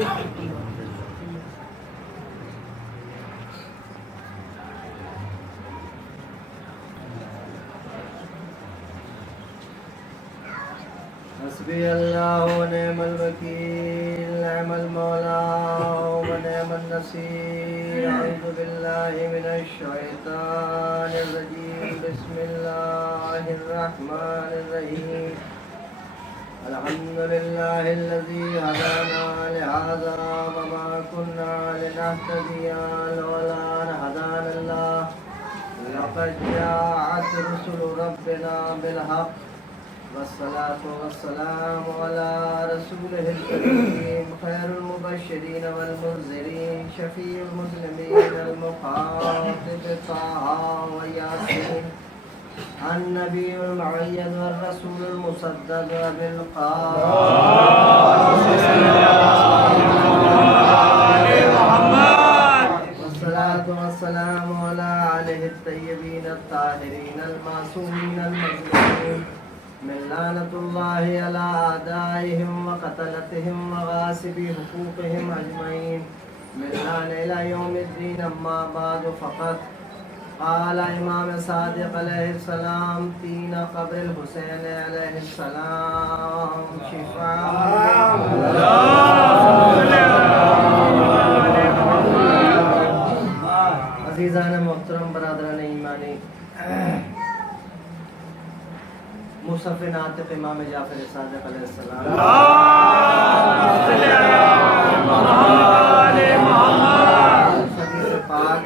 حسبي الله ونعم الوكيل، نعم المولى ونعم النصير. أعوذ بالله من الشيطان الرجيم. بسم الله الرحمن الرحيم. الحمد لله الذي هدانا لهذا وما كنا لنهتدي لولا أن هدانا الله. لقد جاءت رسل ربنا بالحق والصلاة والسلام على رسوله الكريم خير المبشرين والمنذرين شفيع المسلمين المخاطب طه وياسين النبي المعين والرسول المصدق بالقول والصلاة والسلام على آله الطيبين الطاهرين المعصومين المظلومين من لعنة الله على أعدائهم وقتلتهم وغاصبي حقوقهم أجمعين من لعنة إلى يوم الدين. أما بعد فقط قال امام صادق علیہ السلام تین قبر الحسین علیہ السلام شفاء. عزیزان محترم، برادران ایمانی، مصحف ناطق امام جعفر صادق علیہ السلام حدیث پاک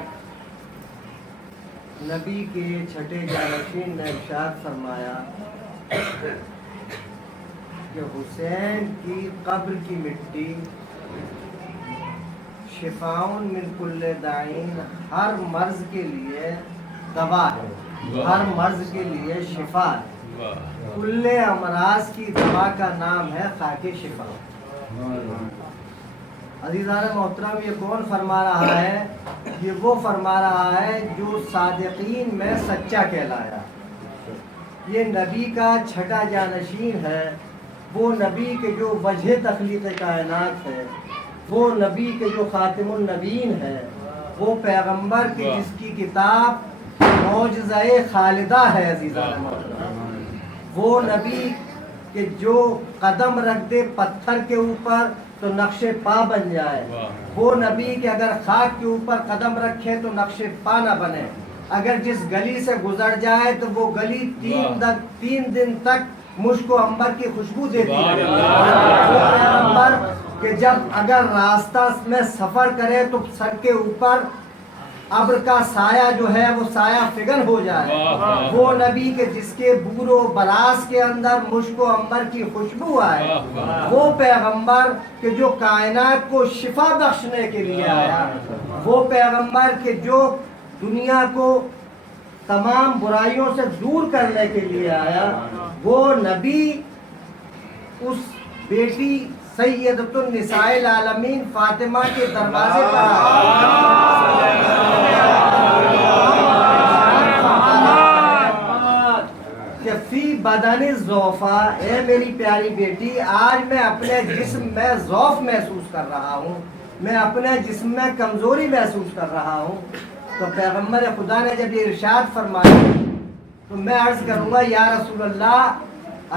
نبی کے چھٹے جانشین نے ارشاد فرمایا کہ حسین کی قبر کی مٹی شفاؤن من کل دائین، ہر مرض کے لیے دوا ہے، ہر مرض کے لیے شفا ہے. کل امراض کی دوا کا نام ہے خاک شفا. عزیزان محترم، یہ کون فرما رہا ہے؟ یہ وہ فرما رہا ہے جو صادقین میں سچا کہلایا. یہ نبی کا چھٹا جانشین ہے، وہ نبی کے جو وجہ تخلیق کائنات ہے، وہ نبی کے جو خاتم النبیین ہے، وہ پیغمبر کی جس کی کتاب معجزہ خالدہ ہے. عزیزان محترم، وہ نبی کہ جو قدم رکھ دے پتھر کے اوپر تو نقش پا بن جائے، وہ نبی کہ اگر خاک کے اوپر قدم رکھے تو نقش پا نہ بنے، اگر جس گلی سے گزر جائے تو وہ گلی تین دن تک مشک و عنبر کی خوشبو دیتی ہے. وہ پیغمبر کہ جب اگر راستہ میں سفر کرے تو سر کے اوپر ابر کا سایہ جو ہے وہ سایہ فگن ہو جائے. وہ نبی کہ جس کے بور و براس کے اندر مشک و عنبر کی خوشبو آئے. وہ پیغمبر کہ جو کائنات کو شفا بخشنے کے لیے آیا. وہ پیغمبر کہ جو دنیا کو تمام برائیوں سے دور کرنے کے لیے آیا. وہ نبی اس بیٹی سیدۃ النساء العالمین فاطمہ کے دروازے پر کہ فی بدن ضعفا، اے میری پیاری بیٹی، آج میں اپنے جسم میں ضعف محسوس کر رہا ہوں، میں اپنے جسم میں کمزوری محسوس کر رہا ہوں. تو پیغمبر خدا نے جب یہ ارشاد فرمایا تو میں عرض کروں گا یا رسول اللہ،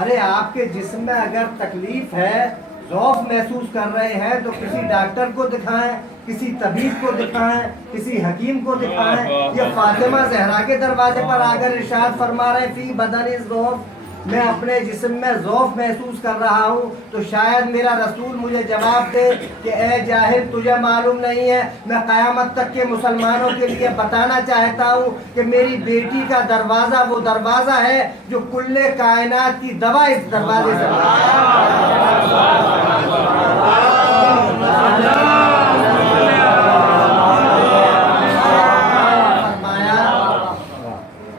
ارے آپ کے جسم میں اگر تکلیف ہے، ضعف محسوس کر رہے ہیں تو کسی ڈاکٹر کو دکھائیں، کسی طبیب کو دکھائیں، کسی حکیم کو دکھائیں. یہ فاطمہ زہرا کے دروازے پر آ کر ارشاد فرما رہے فی بدن ضعف، میں اپنے جسم میں ضعف محسوس کر رہا ہوں. تو شاید میرا رسول مجھے جواب دے کہ اے جاہل، تجھے معلوم نہیں ہے، میں قیامت تک کے مسلمانوں کے لیے بتانا چاہتا ہوں کہ میری بیٹی کا دروازہ وہ دروازہ ہے جو کل کائنات کی دوا اس دروازے سے فرمایا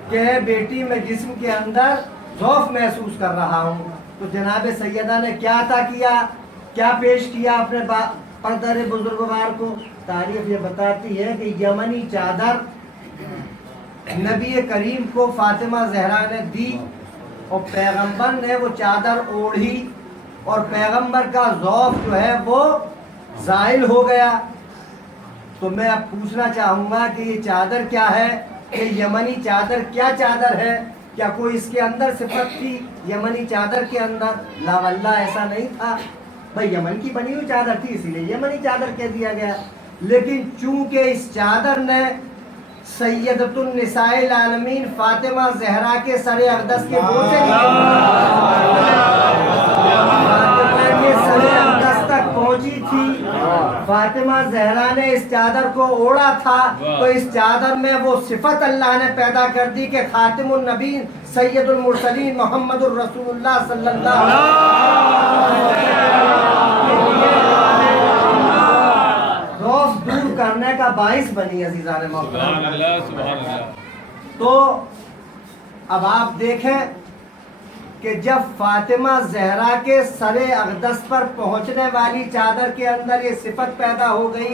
کہ بیٹی میں جسم کے اندر ضعف محسوس کر رہا ہوں. تو جناب سیدہ نے کیا عطا کیا، کیا پیش کیا اپنے پردر بزرگوار کو؟ تاریخ یہ بتاتی ہے کہ یمنی چادر نبی کریم کو فاطمہ زہرا نے دی اور پیغمبر نے وہ چادر اوڑھی اور پیغمبر کا ضعف جو ہے وہ زائل ہو گیا، تو میں اب پوچھنا چاہوں گا کہ یہ چادر کیا ہے؟ کہ یمنی چادر کیا چادر ہے؟ کیا کوئی اس کے اندر صفت تھی یمنی چادر کے اندر؟ لا واللہ ایسا نہیں تھا بھائی، یمن کی بنی ہوئی چادر تھی اسی لیے یمنی چادر کہہ دیا گیا۔ لیکن چونکہ اس چادر نے سیدۃ النساء العالمین فاطمہ زہرا کے سر اقدس کے بوسے سر اقدس تک پہنچی تھی، فاطمہ زہرا نے اس چادر کو اوڑا تھا، تو اس چادر میں وہ صفت اللہ نے پیدا کر دی کہ خاتم النبی سید المرسلین محمد الرسول اللہ صلی اللہ علیہ روز دور کرنے کا باعث بنی عزیزان محترم۔ تو اب آپ دیکھیں کہ جب فاطمہ زہرا کے سر اقدس پر پہنچنے والی چادر کے اندر یہ صفت پیدا ہو گئی،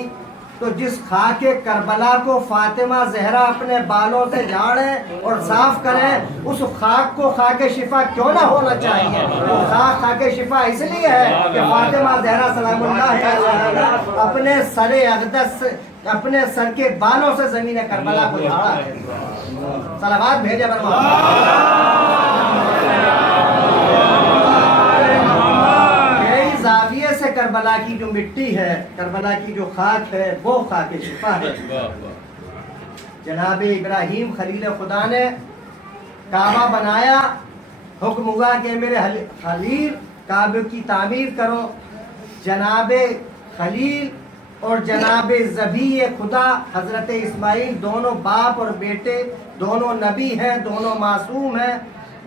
تو جس خاک کربلا کو فاطمہ زہرا اپنے بالوں سے جھاڑیں اور صاف کریں، اس خاک کو خاک شفا کیوں نہ ہونا چاہیے؟ وہ خاک شفا اس لیے ہے کہ فاطمہ زہرا سلام اللہ علیہا اپنے سر اقدس اپنے سر کے بالوں سے زمین کربلا کو جھاڑا ہے۔ صلوات بھیجے بر زاویے سے کربلا کی جو مٹی ہے، کربلا کی جو خاک ہے، وہ خاک شفا ہے۔ جناب ابراہیم خلیل خدا نے کعبہ بنایا، حکم ہوا کہ میرے خلیل کعبے کی تعمیر کرو۔ جناب خلیل اور جناب ذبیح خدا حضرت اسماعیل دونوں باپ اور بیٹے، دونوں نبی ہیں، دونوں معصوم ہیں،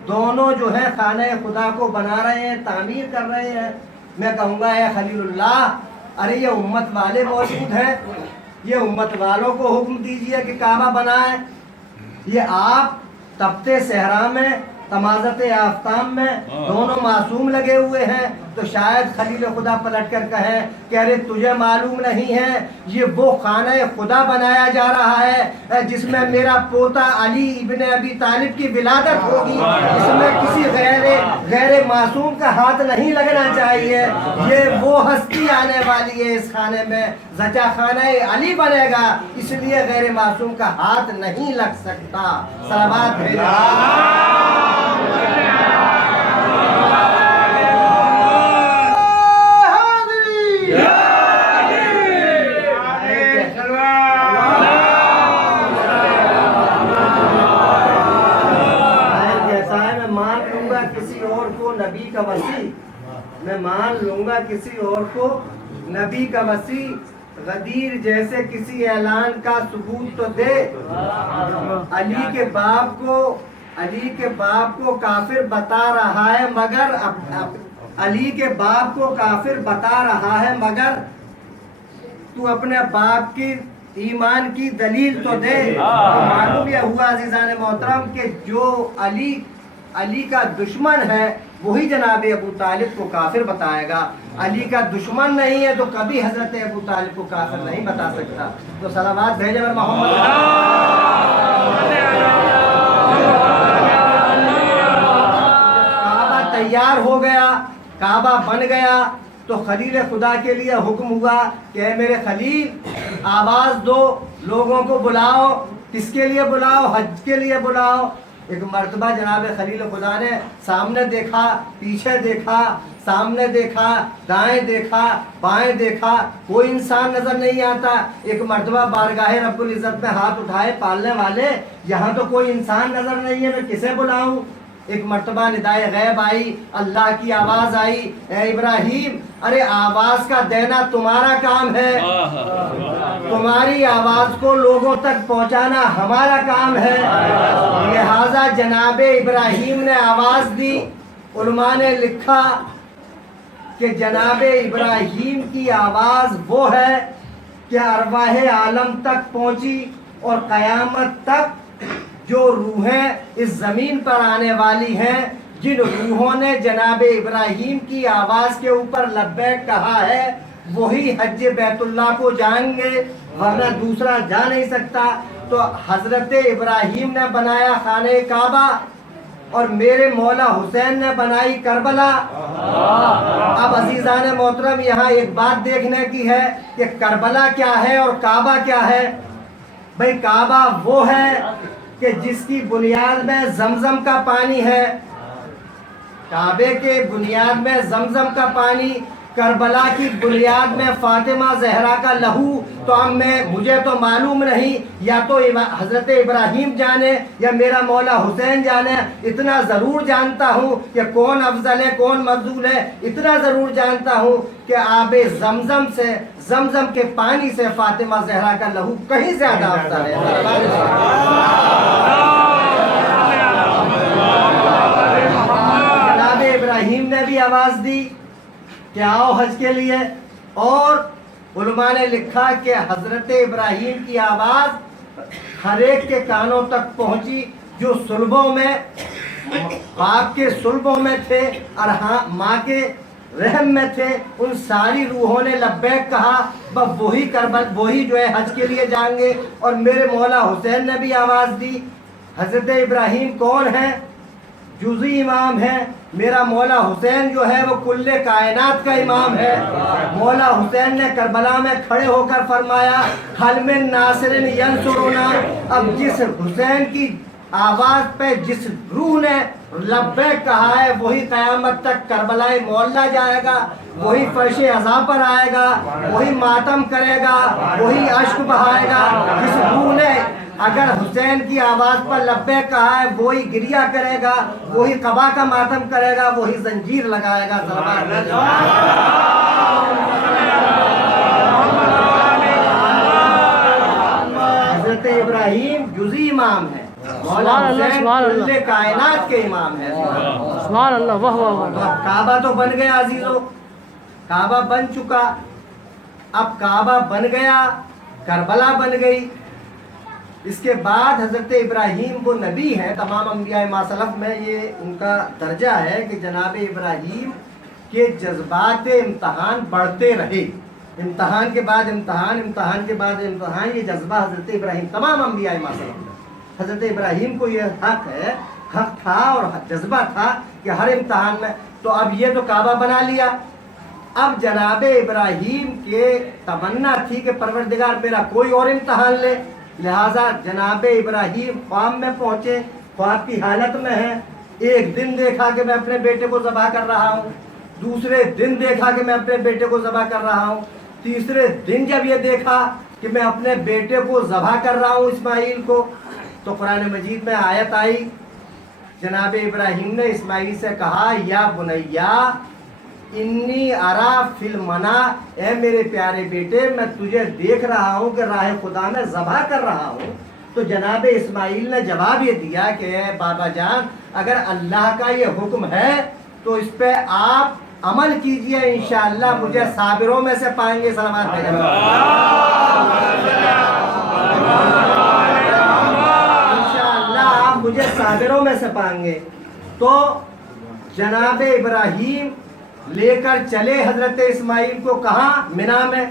دونوں جو ہے خانہ خدا کو بنا رہے ہیں، تعمیر کر رہے ہیں۔ میں کہوں گا اے خلیل اللہ، ارے یہ امت والے موجود ہیں، یہ امت والوں کو حکم دیجئے کہ کعبہ بنائیں۔ یہ آپ تپتے صحرا میں، تمازت آفتاب میں دونوں معصوم لگے ہوئے ہیں، تو شاید خلیل خدا پلٹ کر کہیں کہ ارے تجھے معلوم نہیں ہے یہ وہ خانہ خدا بنایا جا رہا ہے جس میں میرا پوتا علی ابن ابی طالب کی ولادت ہوگی، اس میں کسی غیر معصوم کا ہاتھ نہیں لگنا چاہیے، یہ وہ ہستی آنے والی ہے اس خانے میں، زچا خانہ علی بنے گا، اس لیے غیر معصوم کا ہاتھ نہیں لگ سکتا۔ صلوات بھیجو۔ میں مان لوں گا کسی اور کو نبی کا وسیع، غدیر جیسے کسی اعلان کا ثبوت تو دے۔ علی کے باپ کو کافر بتا رہا ہے مگر علی کے باپ کو کافر بتا رہا ہے مگر تو اپنے باپ کی ایمان کی دلیل تو دے۔ معلوم یہ ہوا عزیزان محترم کہ جو علی کا دشمن ہے وہی جناب ابو طالب کو کافر بتائے گا، علی کا دشمن نہیں ہے تو کبھی حضرت ابو طالب کو کافر نہیں بتا سکتا۔ تو صلوات بھیجے بر محمد۔ کعبہ تیار ہو گیا، کعبہ بن گیا، تو خلیل خدا کے لیے حکم ہوا کہ اے میرے خلیل آواز دو، لوگوں کو بلاؤ۔ کس کے لیے بلاؤ؟ حج کے لیے بلاؤ۔ ایک مرتبہ جناب خلیل خدا نے سامنے دیکھا، پیچھے دیکھا، سامنے دیکھا، دائیں دیکھا، بائیں دیکھا، کوئی انسان نظر نہیں آتا۔ ایک مرتبہ بارگاہ رب العزت میں ہاتھ اٹھائے، پالنے والے یہاں تو کوئی انسان نظر نہیں ہے، میں کسے بلاؤں؟ ایک مرتبہ ندائے غیب آئی، اللہ کی آواز آئی، اے ابراہیم ارے آواز کا دینا تمہارا کام ہے، تمہاری آواز کو لوگوں تک پہنچانا ہمارا کام ہے۔ لہذا جناب ابراہیم نے آواز دی۔ علماء نے لکھا کہ جناب ابراہیم کی آواز وہ ہے کہ ارواح عالم تک پہنچی، اور قیامت تک جو روحیں اس زمین پر آنے والی ہیں، جن روحوں نے جناب ابراہیم کی آواز کے اوپر لبیک کہا ہے، وہی حج بیت اللہ کو جائیں گے، ورنہ دوسرا جا نہیں سکتا۔ تو حضرت ابراہیم نے بنایا خانہ کعبہ، اور میرے مولا حسین نے بنائی کربلا۔ اب عزیزان محترم یہاں ایک بات دیکھنے کی ہے کہ کربلا کیا ہے اور کعبہ کیا ہے۔ بھئی کعبہ وہ ہے کہ جس کی بنیاد میں زمزم کا پانی ہے، کعبے کے بنیاد میں زمزم کا پانی، کربلا کی بنیاد میں فاطمہ زہرا کا لہو۔ تو اب مجھے تو معلوم نہیں، یا تو حضرت ابراہیم جانے یا میرا مولا حسین جانے، اتنا ضرور جانتا ہوں کہ کون افضل ہے کون مفضول ہے، اتنا ضرور جانتا ہوں کہ آب زمزم سے، زمزم کے پانی سے فاطمہ زہرا کا لہو کہیں زیادہ افضل ہے۔ جناب ابراہیم نے بھی آواز دی کہ آؤ حج کے لیے، اور علماء نے لکھا کہ حضرت ابراہیم کی آواز ہر ایک کے کانوں تک پہنچی جو صلبوں میں، باپ کے صلبوں میں تھے اور ماں کے رحم میں تھے، ان ساری روحوں نے لبیک کہا، بس وہی جو ہے حج کے لیے جائیں گے۔ اور میرے مولا حسین نے بھی آواز دی۔ حضرت ابراہیم کون ہے؟ جزئی امام ہے، میرا مولا حسین جو ہے وہ کل کائنات کا امام ہے۔ مولا حسین نے کربلا میں کھڑے ہو کر فرمایا حل من ناصر ینصرنا۔ اب جس حسین کی آواز پہ جس روح نے لبیک کہا ہے وہی قیامت تک کربلا معلیٰ جائے گا، وہی فرش عزا پر آئے گا، وہی ماتم کرے گا، وہی اشک بہائے گا۔ جس روح نے اگر حسین کی آواز پر لبیک کہا ہے وہی گریہ کرے گا، وہی قبا کا ماتم کرے گا، وہی زنجیر لگائے گا۔ حضرت ابراہیم جزئی امام ہے، مولا حسین کل کائنات کے امام ہے۔ سبحان اللہ، واہ واہ واہ۔ کعبہ تو بن گیا عزیزو، کعبہ بن چکا۔ اب کعبہ بن گیا، کربلا بن گئی۔ اس کے بعد حضرت ابراہیم وہ نبی ہیں، تمام انبیاء ما سلف میں یہ ان کا درجہ ہے کہ جناب ابراہیم کے جذبات امتحان بڑھتے رہے، امتحان کے بعد امتحان، امتحان کے بعد امتحان، یہ جذبہ حضرت ابراہیم تمام انبیاء ما سلف میں۔ حضرت ابراہیم کو یہ حق ہے، حق تھا اور جذبہ تھا کہ ہر امتحان میں، تو اب یہ تو کعبہ بنا لیا۔ اب جناب ابراہیم کے تمنا تھی کہ پروردگار میرا کوئی اور امتحان لے، لہٰذا جناب ابراہیم خواب میں پہنچے، خواب کی حالت میں ہیں۔ ایک دن دیکھا کہ میں اپنے بیٹے کو ذبح کر رہا ہوں، دوسرے دن دیکھا کہ میں اپنے بیٹے کو ذبح کر رہا ہوں، تیسرے دن جب یہ دیکھا کہ میں اپنے بیٹے کو ذبح کر رہا ہوں اسماعیل کو، تو قرآن مجید میں آیت آئی، جناب ابراہیم نے اسماعیل سے کہا یا بنیا انی ارا فی المنام، اے میرے پیارے بیٹے میں تجھے دیکھ رہا ہوں کہ راہ خدا میں ذبح کر رہا ہوں۔ تو جناب اسماعیل نے جواب یہ دیا کہ اے بابا جان اگر اللہ کا یہ حکم ہے تو اس پہ آپ عمل کیجئے، انشاءاللہ مجھے صابروں میں سے پائیں گے۔ سلامات بھیجیں، انشاءاللہ آپ مجھے صابروں میں سے پائیں گے۔ تو جناب ابراہیم لے کر چلے حضرت اسماعیل کو، کہاں؟ منا میں۔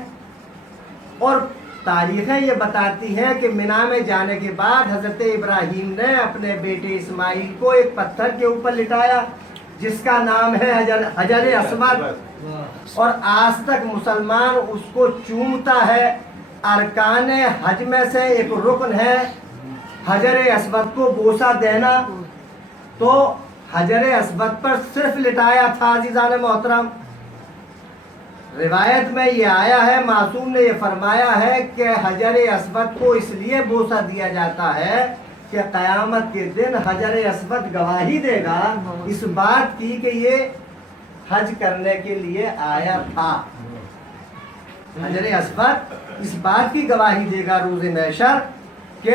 اور تاریخیں یہ بتاتی ہیں کہ منا میں جانے کے بعد حضرت ابراہیم نے اپنے بیٹے اسماعیل کو ایک پتھر کے اوپر لٹایا جس کا نام ہے حجر اسود، اور آج تک مسلمان اس کو چومتا ہے۔ ارکان حج میں سے ایک رکن ہے حجر اسود کو بوسہ دینا، تو حجر اسود پر صرف لٹایا تھا عزیزان محترم۔ روایت میں یہ آیا ہے، معصوم نے یہ فرمایا ہے کہ حجر اسود کو اس لیے بوسہ دیا جاتا ہے کہ قیامت کے دن حجر اسود گواہی دے گا اس بات کی کہ یہ حج کرنے کے لیے آیا تھا۔ حجر اسود اس بات کی گواہی دے گا روز محشر کہ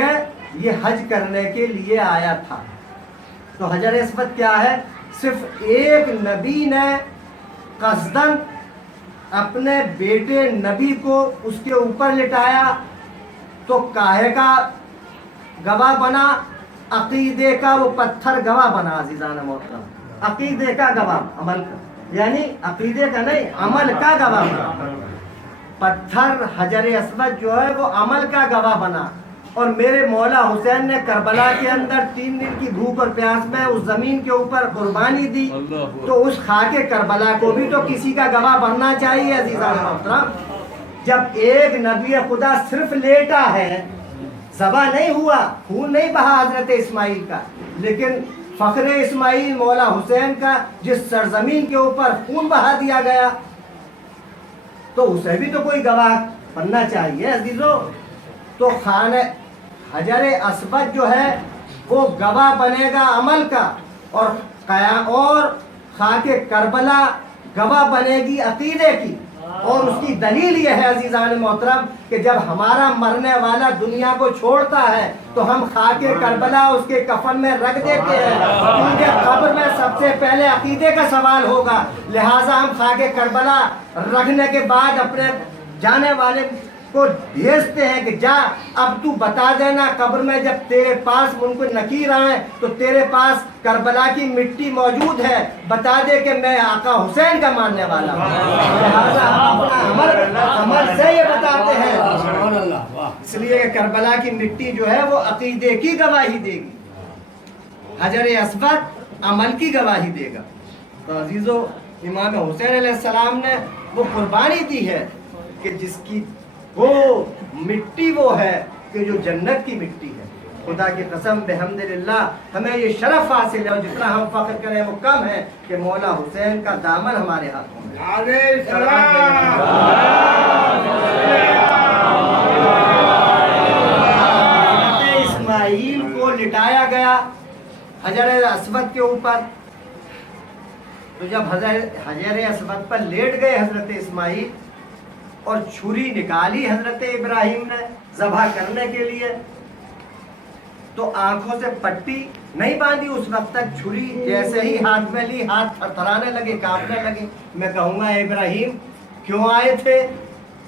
یہ حج کرنے کے لیے آیا تھا۔ تو حجر اسود کیا ہے؟ صرف ایک نبی نے قصداً اپنے بیٹے نبی کو اس کے اوپر لٹایا، تو کاہے کا گواہ بنا؟ عقیدے کا وہ پتھر گواہ بنا عزیزان محترم، عقیدے کا گواہ، عمل کا، یعنی عقیدے کا نہیں عمل کا گواہ بنا۔ پتھر حجر اسود جو ہے وہ عمل کا گواہ بنا، اور میرے مولا حسین نے کربلا کے اندر 3 دن کی بھوک اور پیاس میں اس زمین کے اوپر قربانی دی، تو اس خاک کربلا کو بھی تو کسی کا گواہ بننا چاہیے عزیزان محترم۔ جب ایک نبی خدا صرف لیٹا ہے، ذبح نہیں ہوا، خون نہیں بہا حضرت اسماعیل کا، لیکن فخر اسماعیل مولا حسین کا جس سرزمین کے اوپر خون بہا دیا گیا، تو اسے بھی تو کوئی گواہ بننا چاہیے عزیزو۔ تو خانہ حجر اسود جو ہے وہ گواہ بنے گا عمل کا، اور خاک کربلا گواہ بنے گی عقیدے کی۔ اور اس کی دلیل یہ ہے عزیزان محترم کہ جب ہمارا مرنے والا دنیا کو چھوڑتا ہے تو ہم خاک کربلا اس کے کفن میں رکھ دیتے ہیں، کیونکہ قبر میں سب سے پہلے عقیدے کا سوال ہوگا، لہٰذا ہم خاک کربلا رکھنے کے بعد اپنے جانے والے کو بھیجتے ہیں کہ جا اب تو بتا دینا قبر میں جب تیرے پاس منکر نکیر آئیں تو تیرے پاس کربلا کی مٹی موجود ہے، بتا دے کہ میں آقا حسین کا ماننے والا ہوں۔ لہٰذا ہم اپنا عمل سے یہ بتاتے ہیں، اس لیے کہ کربلا کی مٹی جو ہے وہ عقیدے کی گواہی دے گی، حجر اسود عمل کی گواہی دے گا۔ تو عزیزو، امام حسین علیہ السلام نے وہ قربانی دی ہے کہ جس کی وہ مٹی وہ ہے کہ جو جنت کی مٹی ہے۔ خدا کی قسم بحمدللہ ہمیں یہ شرف حاصل ہے، اور جتنا ہم فخر کریں وہ کم ہے کہ مولا حسین کا دامن ہمارے ہاتھوں میں۔ حضرت اسماعیل کو لٹایا گیا حجر اسود کے اوپر، تو جب حجر اسود پر لیٹ گئے حضرت اسماعیل اور چھری نکالی حضرت ابراہیم نے ذبح کرنے کے لیے، تو آنکھوں سے پٹی نہیں باندھی اس وقت تک، چھری جیسے ہی ہاتھ میں لی ہاتھ تھرتھرانے لگے، کانپنے لگے۔ میں کہوں گا ابراہیم کیوں آئے تھے؟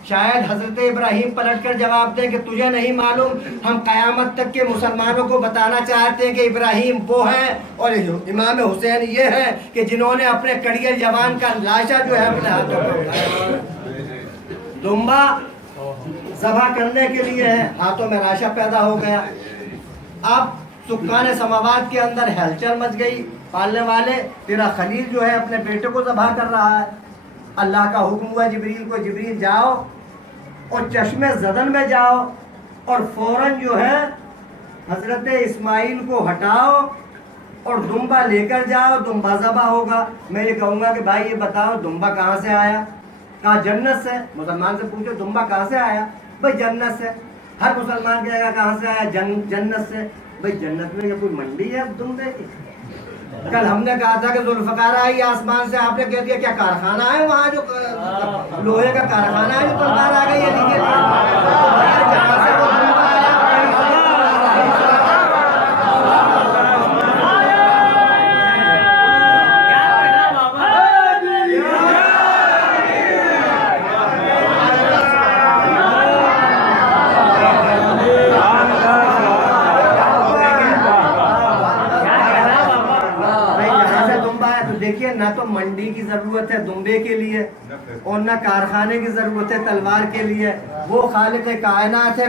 شاید حضرت ابراہیم پلٹ کر جواب دیں کہ تجھے نہیں معلوم، ہم قیامت تک کے مسلمانوں کو بتانا چاہتے ہیں کہ ابراہیم وہ ہیں اور امام حسین یہ ہیں کہ جنہوں نے اپنے کڑیل جوان کا لاشا جو ہے اپنے ہاتھوں میں اٹھایا۔ دمبا ذبح کرنے کے لیے ہے، ہاتھوں میں راشا پیدا ہو گیا۔ اب سکان سماوات کے اندر ہلچل مچ گئی، پالنے والے تیرا خلیل جو ہے اپنے بیٹے کو ذبح کر رہا ہے۔ اللہ کا حکم ہوا جبریل کو، جبریل جاؤ اور چشمے زدن میں جاؤ اور فوراً جو ہے حضرت اسماعیل کو ہٹاؤ اور دمبا لے کر جاؤ، دمبا ذبح ہوگا۔ میں یہ کہوں گا کہ بھائی یہ بتاؤ دمبا کہاں سے آیا؟ کہا جنت سے۔ مسلمان سے پوچھو دمبا کہاں سے آیا؟ بھائی جنت سے۔ ہر مسلمان کہے گا کہاں سے آیا؟ جنت سے۔ بھائی جنت میں یہ کوئی منڈی ہے دمبے کی؟ کل ہم نے کہا تھا کہ ذوالفقار آئی آسمان سے، آپ نے کہہ دیا کیا کارخانہ ہے وہاں، جو لوہے کا کارخانہ ہے جو تلوار آ گئی ہے لیجیے جہاں سے وہ دمبا آیا۔ دیکھیے نہ تو منڈی کی ضرورت ہے دمبے کے لیے اور نہ کارخانے کی ضرورت ہے تلوار کے لیے، وہ خالق کائنات ہے،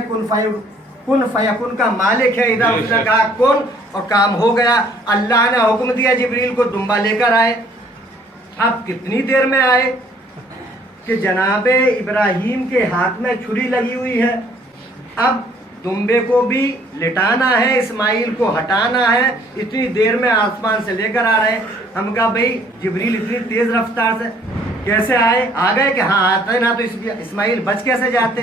کن فیکن کا مالک ہے۔ ادھر اس نے کہا کن اور کام ہو گیا، اللہ نے حکم دیا جبریل کو دمبا لے کر آئے۔ اب کتنی دیر میں آئے کہ جناب ابراہیم کے ہاتھ میں چھری لگی ہوئی ہے، اب دمبے کو بھی لٹانا ہے، اسماعیل کو ہٹانا ہے، اتنی دیر میں آسمان سے لے کر آ رہے ہیں۔ ہم کہا بھائی جبریل اتنی تیز رفتار سے کیسے آئے؟ آ گئے کہ ہاں آتے نا تو اسماعیل بچ کیسے جاتے؟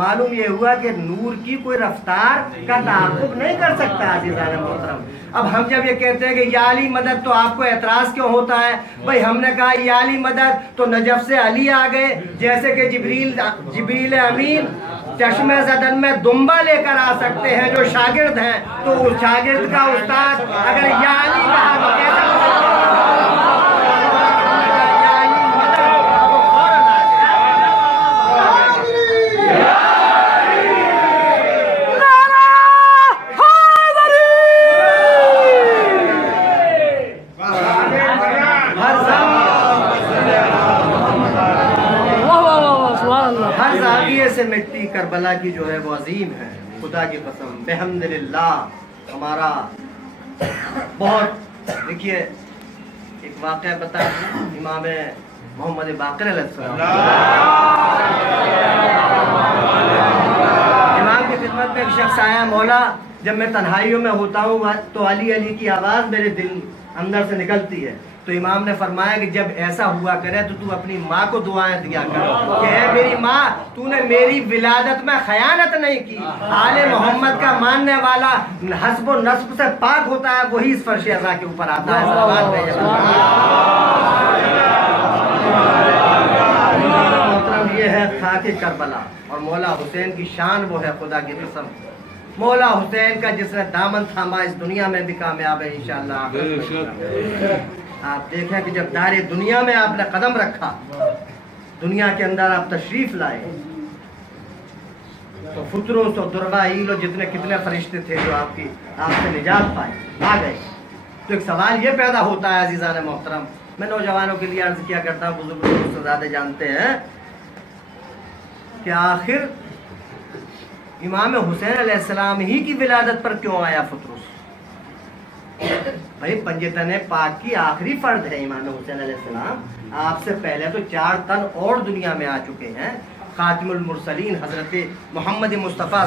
معلوم یہ ہوا کہ نور کی کوئی رفتار کا تعاقب نہیں کر سکتا عزیزان محترم۔ اب ہم جب یہ کہتے ہیں کہ یا علی مدد تو آپ کو اعتراض کیوں ہوتا ہے؟ بھائی ہم نے کہا یا علی مدد تو نجف سے علی آ گئے، جیسے کہ جبریل امین چشمہ زدن میں دمبا لے کر آ سکتے ہیں جو شاگرد ہیں، تو اس شاگرد کا استاد اگر یا علی کہا تو کیسا مٹی کربلا کی جو ہے وہ عظیم ہے۔ خدا کی قسم بحمدللہ ہمارا بہت، دیکھیے ایک واقعہ بتا امام محمد باقر علیہ السلام، امام کی خدمت میں ایک شخص آیا، مولا جب میں تنہائیوں میں ہوتا ہوں تو علی علی کی آواز میرے دل اندر سے نکلتی ہے، تو امام نے فرمایا کہ جب ایسا ہوا کرے تو اپنی ماں کو دعائیں دیا کر کہ اے میری ماں، تو نے میری ولادت میں خیانت نہیں کی، آل محمد کا ماننے والا حسب و نسب سے پاک ہوتا ہے، وہی اس فرش عزا کے اوپر آتا ہے۔ محترم یہ ہے خاک کربلا، اور مولا حسین کی شان وہ ہے، خدا کی قسم مولا حسین کا جس نے دامن تھاما اس دنیا میں بھی کامیاب ہے انشاءاللہ۔ آپ دیکھیں کہ جب دار دنیا میں آپ نے قدم رکھا، دنیا کے اندر آپ تشریف لائے، تو فطروس و دربائیل و جتنے کتنے فرشتے تھے جو آپ سے نجات پائے آ گئے۔ تو ایک سوال یہ پیدا ہوتا ہے عزیزان محترم، میں نوجوانوں کے لیے عرض کیا کرتا ہوں، بزرگ لوگ سے زیادہ جانتے ہیں کہ آخر امام حسین علیہ السلام ہی کی ولادت پر کیوں آیا فطروس؟ بھائی پنجتن پاک کی آخری فرد ہے امام حسین علیہ السلام، آپ سے پہلے تو 4 تن اور دنیا میں آ چکے ہیں، خاتم المرسلین حضرت محمد مصطفیٰ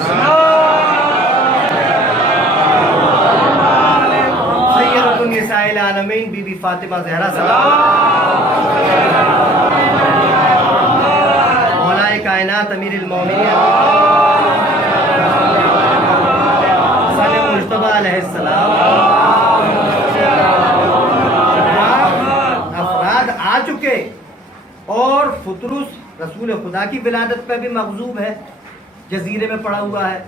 سیدۃ النساء العالمین بی بی فاطمہ زہرا سلام، مولائے کائنات امیر المومنین مجتبیٰ علیہ السلام، افراد آ چکے، اور فطروس رسول خدا کی ولادت پہ بھی مغضوب ہے، جزیرے میں پڑا ہوا ہے،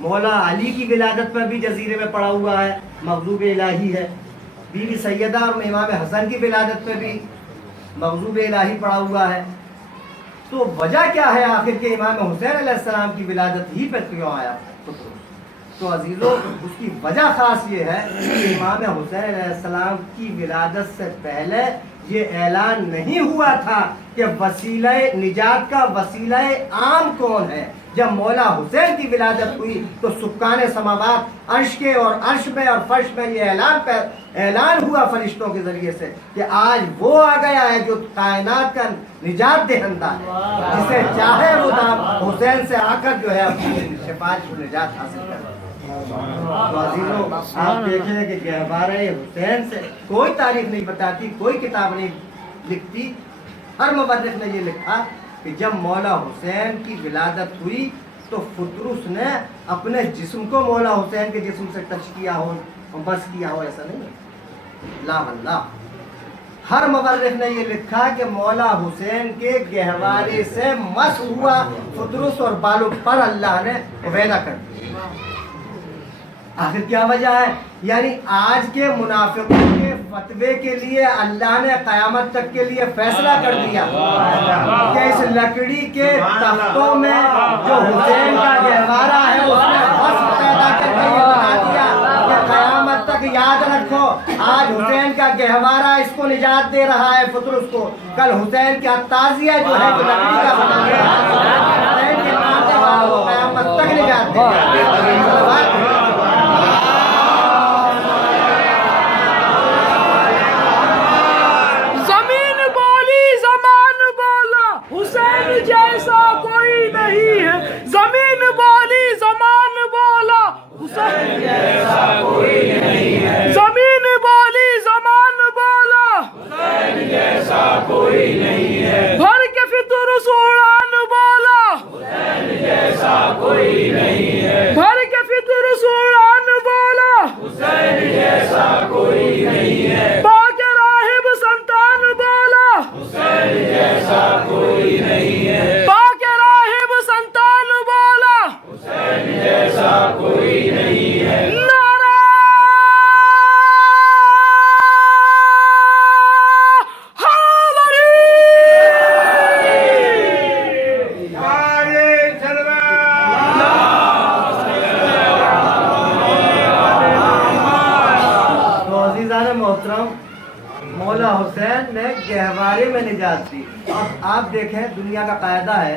مولا علی کی ولادت پہ بھی جزیرے میں پڑا ہوا ہے، مغضوب الہی ہے، بی بی سیدہ اور امام حسن کی ولادت پہ بھی مغضوب الہی پڑا ہوا ہے۔ تو وجہ کیا ہے آخر کے امام حسین علیہ السلام کی ولادت ہی پہ کیوں آیا فطروس؟ تو عزیزو اس کی وجہ خاص یہ ہے کہ امام حسین علیہ السلام کی ولادت سے پہلے یہ اعلان نہیں ہوا تھا کہ وسیلہ نجات کا وسیلہ عام کون ہے۔ جب مولا حسین کی ولادت ہوئی تو سکان سماوات عرش کے اور عرش میں اور فرش میں یہ اعلان ہوا فرشتوں کے ذریعے سے کہ آج وہ آ گیا ہے جو کائنات کا نجات دہندہ ہے، جسے چاہے وہ حسین سے آ کر جو ہے اپنی شفاعت کو نجات حاصل کرے۔ تو عزیزو آپ دیکھیں کہ گہوارہ حسین سے کوئی تاریخ نہیں بتاتی، کوئی کتاب نہیں لکھتی، ہر مورخ نے یہ لکھا کہ جب مولا حسین کی ولادت ہوئی تو فطروس نے اپنے جسم کو مولا حسین کے جسم سے ٹچ کیا ہو، بس کیا ہو، ایسا نہیں ہے، لا واللہ ہر مورخ نے یہ لکھا کہ مولا حسین کے گہوارے سے مس ہوا فطروس اور بالوں پر اللہ نے عبیدہ کر دیا۔ آخر کیا وجہ ہے؟ یعنی آج کے منافقوں کے فتوے کے لیے اللہ نے قیامت تک کے لیے فیصلہ کر دیا کہ اس لکڑی کے تختوں میں جو حسین کا گہوارہ ہے اس نے وصف پیدا کر کے یہ بتا دیا کہ قیامت تک یاد رکھو آج حسین کا گہوارہ اس کو نجات دے رہا ہے فطروس کو، کل حسین کا تعزیہ جو ہے جو لکڑی کا بنا ہے حسین کے ناطے والوں کو قیامت تک نجات دے گا۔ جیسا کوئی نہیں ہے، زمین بولی زمان بولا حسین جیسا کوئی نہیں ہے، زمین بولی زمان بولا حسین جیسا کوئی نہیں ہے، بھر کے فطروس اڑان بولا حسین جیسا کوئی نہیں ہے، بھر کے فطروس اڑان بولا حسین جیسا کوئی نہیں ہے، پاک راہب سنتان بولا حسین جیسا کوئی نہیں ہے، پاک راہب سنتان بولا حسین جیسا کوئی نہیں ہے، نعرہ حیدری تو عزیزان محترم مولا حسین نے گہوارے میں نجات دی۔ اب آپ دیکھیں دنیا کا قاعدہ ہے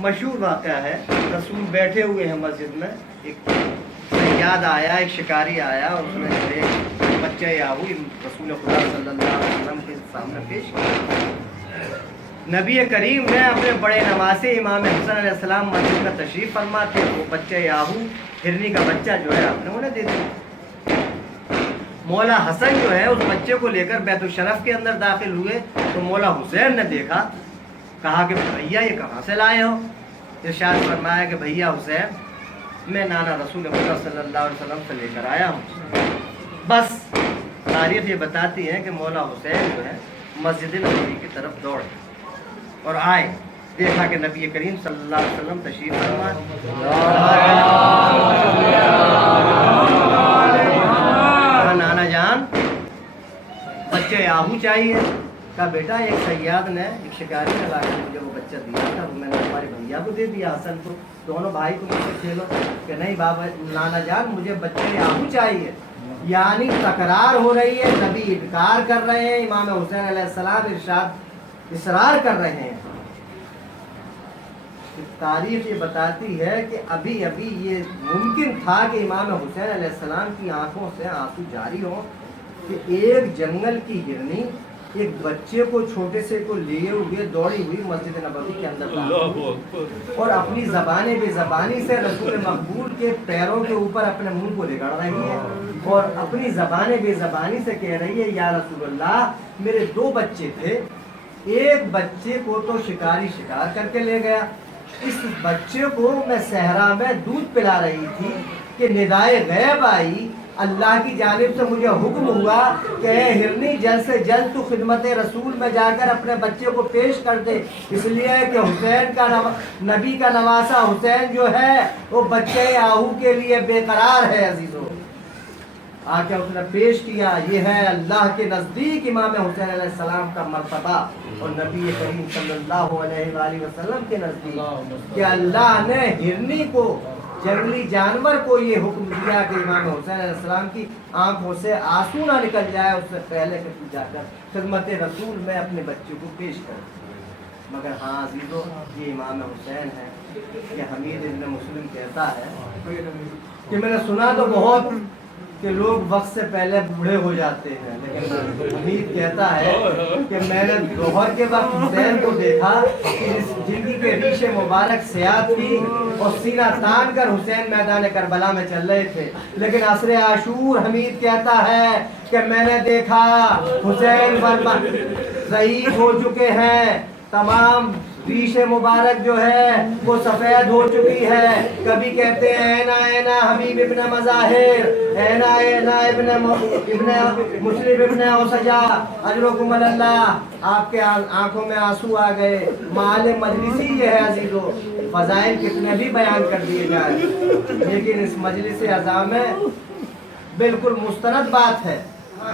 مشہور واقعہ ہے. رسول بیٹھے ہوئے ہیں مسجد میں, ایک صیاد آیا, ایک شکاری آیا, اور اس نے ایک بچہ یاہو رسول خدا صلی اللہ علیہ وسلم کے سامنے پیش کیا. نبی کریم نے اپنے بڑے نواسے امام حسن علیہ السلام مسجد میں تشریف فرما تھے. وہ بچہ یاہو, ہرنی کا بچہ جو ہے, آپ نے انہیں دے دیا. مولا حسن جو ہے اس بچے کو لے کر بیت الشرف کے اندر داخل ہوئے تو مولا حسین نے دیکھا, کہا کہ بھیا یہ کہاں سے لائے ہو؟ ارشاد فرمایا کہ بھیا حسین, میں نانا رسول خدا صلی اللہ علیہ وسلم سے لے کر آیا ہوں. بس تاریخ یہ بتاتی ہے کہ مولا حسین جو ہے مسجد نبوی کی طرف دوڑے اور آئے, دیکھا کہ نبی کریم صلی اللہ علیہ وسلم تشریف فرما. نانا جان بچے یاہو چاہیے. کہا بیٹا ایک صیاد نے, ایک شکاری نے لا کے مجھے وہ بچہ دیا تھا, میں نے ہمارے بھیا کو دے دیا حسن کو, دونوں بھائی کو مجھے کھیلو. کہ نہیں بابا نانا جان مجھے بچے یاہو چاہیے. یعنی تکرار ہو رہی ہے, نبی انکار کر رہے ہیں, امام حسین علیہ السلام ارشاد اصرار کر رہے ہیں. تاریخ یہ بتاتی ہے کہ ابھی ابھی یہ ممکن تھا کہ امام حسین علیہ السلام کی آنکھوں سے آنسو جاری ہوں کہ ایک جنگل کی ہرنی ایک بچے کو چھوٹے سے کو لیے ہوئے دوڑی ہوئی مسجد نبوی کے اندر اور اپنی زبان بے زبانی سے رسول مقبول کے پیروں کے اوپر اپنے منہ کو رگڑ رہی ہے اور اپنی زبان بے زبانی سے کہہ رہی ہے یا رسول اللہ میرے 2 بچے تھے, ایک بچے کو تو شکاری شکار کر کے لے گیا, اس بچے کو میں صحرا میں دودھ پلا رہی تھی کہ ندائے غیب آئی, اللہ کی جانب سے مجھے حکم ہوا کہ اے ہرنی جلد سے جلد تو خدمت رسول میں جا کر اپنے بچے کو پیش کر دے, اس لیے کہ حسین کا نبی کا نواسا حسین جو ہے وہ بچے یاہو کے لیے بے قرار ہے. عزیزو آ کے اس نے پیش کیا. یہ ہے اللہ کے نزدیک امام حسین علیہ السلام کا مرتبہ اور نبی کریم صلی اللہ علیہ وآلہ وسلم کے نزدیک کہ اللہ نے ہرنی کو, جنگلی جانور کو یہ حکم دیا کہ امام حسین علیہ السلام کی آنکھوں سے آنسو نہ نکل جائے اس سے پہلے کہ تو جا کر خدمت رسول میں اپنے بچے کو پیش کر. مگر ہاں عزیزو یہ امام حسین ہے. یہ حمید ابن مسلم کہتا ہے کہ میں نے سنا تو بہت کہ لوگ وقت سے پہلے بوڑھے ہو جاتے ہیں, لیکن حمید کہتا ہے کہ میں نے ظہر کے وقت حسین کو دیکھا کہ جن کی ریش مبارک سیاہ تھی اور سینہ تان کر حسین میدان کربلا میں چل رہے تھے, لیکن عصر عاشور حمید کہتا ہے کہ میں نے دیکھا حسین ضعیف ہو چکے ہیں, تمام ریش مبارک جو ہے وہ سفید ہو چکی ہے. کبھی کہتے ہیں اینا اینا حبیب ابن مظاہر, اینا اینا ابن مسلم ابن اوسجا اجرکم اللہ, آپ کے آنکھوں میں آنسو آ گئے. محل مجلسی یہ ہے عزیزو, فضائل کتنے بھی بیان کر دیے جائیں لیکن اس مجلس عزا میں بالکل مستند بات ہے.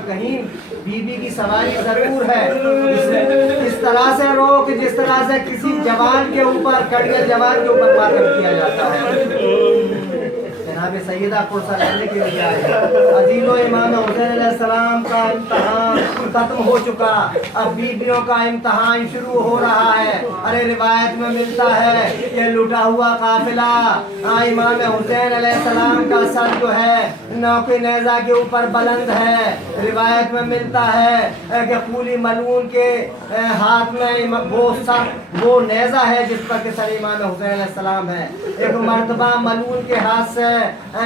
کہیں بی بی کی سواری ضرور ہے, اس طرح سے رو کہ جس طرح سے کسی جوان کے اوپر کڑیل جوان کے اوپر ماتم کیا جاتا ہے. جناب سیدہ پرسہ لینے کے لیے آئے. عزیز و امام حسین علیہ السلام کا امتحان ختم ہو چکا, اب بیویوں کا امتحان شروع ہو رہا ہے. ارے روایت میں ملتا ہے کہ لٹا ہوا قافلہ امام حسین علیہ السلام کا سر جو ہے نوکے نیزہ کے اوپر بلند ہے. روایت میں ملتا ہے کہ قولی ملعون کے ہاتھ میں وہ نیزہ ہے جس پر کہ سر امام حسین علیہ السلام ہے. ایک مرتبہ ملعون کے ہاتھ سے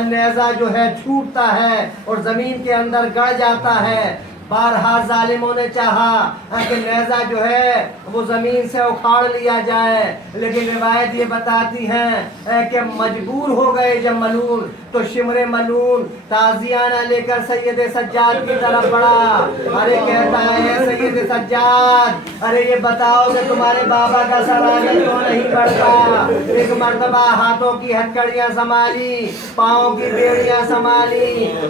نیزہ جو ہے چھوٹتا ہے اور زمین کے اندر گڑ جاتا ہے. بارہا ظالموں نے چاہا کہ نیزہ جو ہے وہ زمین سے اکھاڑ لیا جائے, لیکن روایت یہ بتاتی ہے کہ مجبور ہو گئے جب ملعون, تو شمر ملعون تازیانہ لے کر سید سجاد کی طرف بڑھا. ارے کہتا ہے سید سجاد ارے یہ بتاؤ کہ تمہارے بابا کا سر آگے کیوں نہیں بڑھتا. ایک مرتبہ ہاتھوں کی ہتکڑیاں سنبھالی, پاؤں کی بیڑیاں سنبھالی,